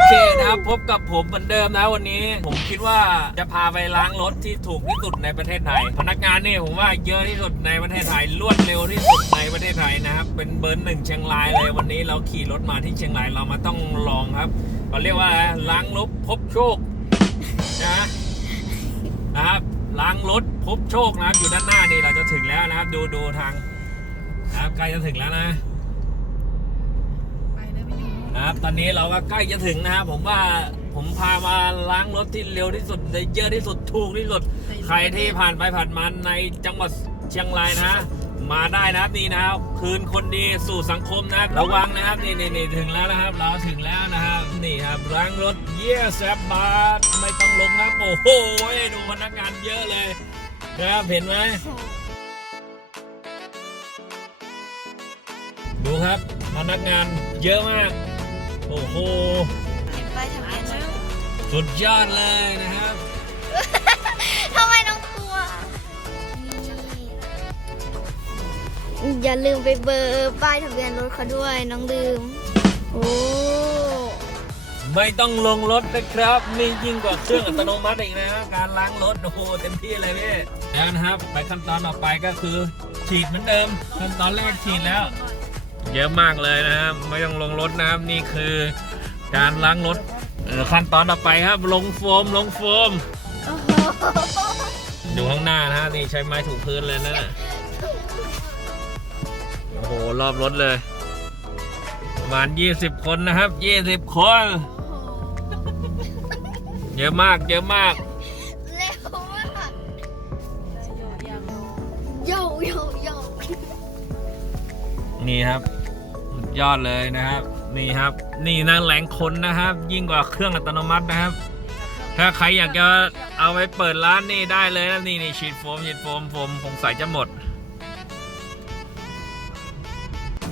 เคนะครับ พบกับผมเหมือนเดิมนะวันนี้ ผมคิดว่าจะพาไปล้างรถที่ถูกที่สุดในประเทศไทย พนักงานนี่ผมว่าเยอะที่สุดในประเทศไทยรวดเร็วที่สุดในประเทศไทยนะครับ เป็นเบอร์หนึ่งเชียงรายเลยวันนี้เราขี่รถมาที่เชียงรายเรามาต้องลองครับเขาเรียกว่าอะไรล้างรถพบโชคนะนะครับล้างรถพบโชคนะครับอยู่ด้านหน้านี่เราจะถึงแล้วนะครับ ดูดูทางนะครับใกล้จะถึงแล้วนะ ไปแล้วไม่อยู่นู่น นะ ครับตอนนี้เราก็ใกล้จะถึงนะครับผมว่าผมพามาล้างรถที่เร็วที่สุดได้เยอะที่สุดถูกที่สุดใครที่ผ่านไปผ่านมาในจังหวัดเชียงรายนะ มาได้นะครับนี่นะครับคืนคนดีสู่สังคมนะครับระวังนะครับนี่นี่นี่ถึงแล้วนะครับ เราถึงแล้วนะครับนี่ครับล้างรถเยี่ยแซบบาทไม่ต้องลงครับโอ้โหดูพนักงานเยอะเลยนะครับเห็นไหมดูครับพนักงานเยอะมาก โอ้โหไปทำไมน้องสุดยอดเลยนะครับทำไมน้องกลัวนี่อย่าลืมไปเบอร์ป้ายทะเบียนรถเขาด้วยน้องลืม โอ้ไม่ต้องลงรถนะครับนี่ยิ่งกว่าเครื่องอัตโนมัติอีกนะครับการล้างรถโอ้โหเต็มที่เลยพี่แล้วนะครับ ไปขั้นตอนต่อไปก็คือ ฉีดเหมือนเดิมขั้นตอนแรกฉีดแล้ว เยอะมากเลยนะครับไม่ต้องลงรถนะครับนี่คือการล้างรถเอ่อขั้นตอนต่อไปครับ ลงโฟมลงโฟมโอ้โหดูข้างหน้านะฮะนี่ใช้ไม้ถูพื้นเลยนะโอ้โหรอบรถเลยประมาณ20 คนนะครับ 20 คน เยอะมากเยอะมากเร็วมากอยู่ยังโยโยโยนี่ครับสุด ยอดเลยนะครับ นี่ครับ นี่นะแหลงคนนะครับ ยิ่งกว่าเครื่องอัตโนมัตินะครับ ถ้าใครอยากจะเอาไปเปิดร้านนี่ได้เลยนะนี่นี่ฉีดโฟมฉีดโฟมโฟมคงใส่จะหมด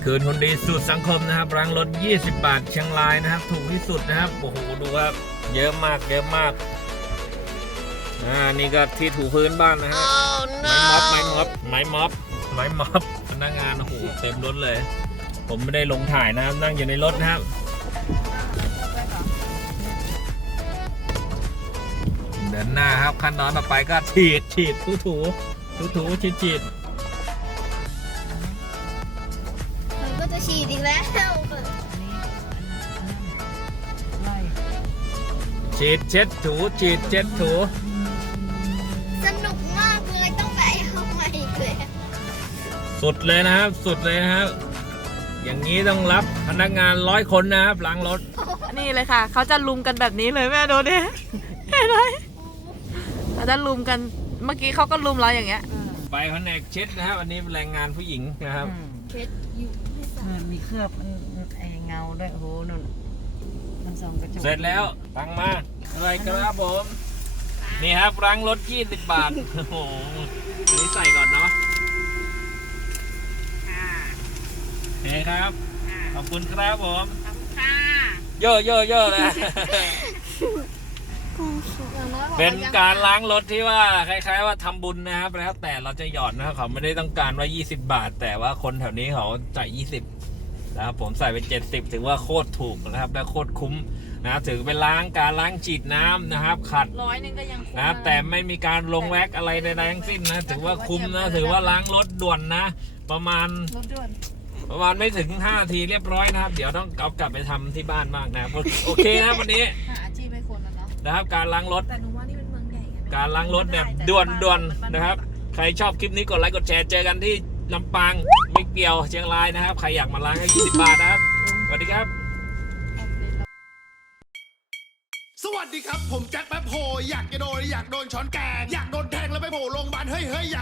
คืนคนดีสูตรสังคมนะครับรังรถ 20 บาทเชียงรายนะครับ ถูกที่สุดนะครับโอ้โหดูครับเยอะมากเยอะมากอ่านี่ก็ที่ถูพื้นบ้านนะฮะไม้ม็อบไม้ม็อบไม้ม็อบไม้ม็อบพนักงานโอ้โหเต็มรถเลย ผมไม่ได้ลงถ่ายนะครับ นั่งอยู่ในรถนะครับเดินหน้าครับขั้นตอนต่อไปก็ฉีดฉีดถูถูถูถูฉีดฉีดมันก็จะฉีดอีกแล้วไล่ฉีดเช็ดถูฉีดเช็ดถูสนุกมากเลยต้องไปเอาใหม่อีกเลยสุดเลยนะครับ สุดเลยนะครับ อย่างนี้ต้องรับพนักงานร้อยคนนะครับล้างรถ นี่เลยค่ะ เขาจะลุมกันแบบนี้เลยแม่ดูดิเห็นไหมเขาจะลุมกันเมื่อกี้เขาก็ลุมเราอย่างเงี้ยไปแผนกเช็ดนะครับอันนี้เป็นแรงงานผู้หญิงนะครับเพชรอยู่ไม่สามันมีเคลือบมันไอเงาด้วยโอ้โหนั่นมันส่องกระจกเสร็จแล้วตังมาอะไรครับผม นี่ครับล้างรถ20บาทโอ้โหอันนี้ใส่ก่อนเนาะ เคครับขอบคุณครับผมเยอะเยอะเยอะเลยเป็นการล้างรถที่ว่าคล้าย ๆ ว่าทำบุญนะครับแล้วแต่เราจะหยอดนะครับเขาไม่ได้ต้องการว่า 20 บาท แต่ว่าคนแถวนี้เขาจ่าย 20นะครับผมใส่ไป 70 ถือว่าโคตรถูกนะครับและโคตรคุ้มนะครับถือเป็นล้างการล้างฉีดน้ำนะครับ ขัดร้อยหนึงก็ยังคุ้มนะครับแต่ไม่มีการลงแว็กอะไรใดๆทั้งสิ้นนะ ถือว่าคุ้มนะ ถือว่าล้างรถด่วนนะ ประมาณ รถด่วน ประมาณไม่ถึง5นาทีเรียบร้อยนะครับ เดี๋ยวต้องเอากลับไปทำที่บ้านบ้างนะครับโอเคนะวันนี้หาอาชีพให้คนแล้วเนาะนะครับ การล้างรถแต่หนูว่านี่เป็นเมืองใหญ่ไงการล้างรถแบบด่วนด่วนๆนะครับ ใครชอบคลิปนี้กดไลค์กดแชร์เจอกันที่ลำปางไม่เกี่ยวเชียงรายนะครับ ใครอยากมาล้างก็20บาทนะครับสวัสดีครับ สวัสดีครับ ผมแจ็คแป๊บโฮอยากจะโดนอยากโดนช้อนแกงอยากโดนแทงแล้วไปโผล่โรงพยาบาลเฮ้ยเฮ้ยอยาก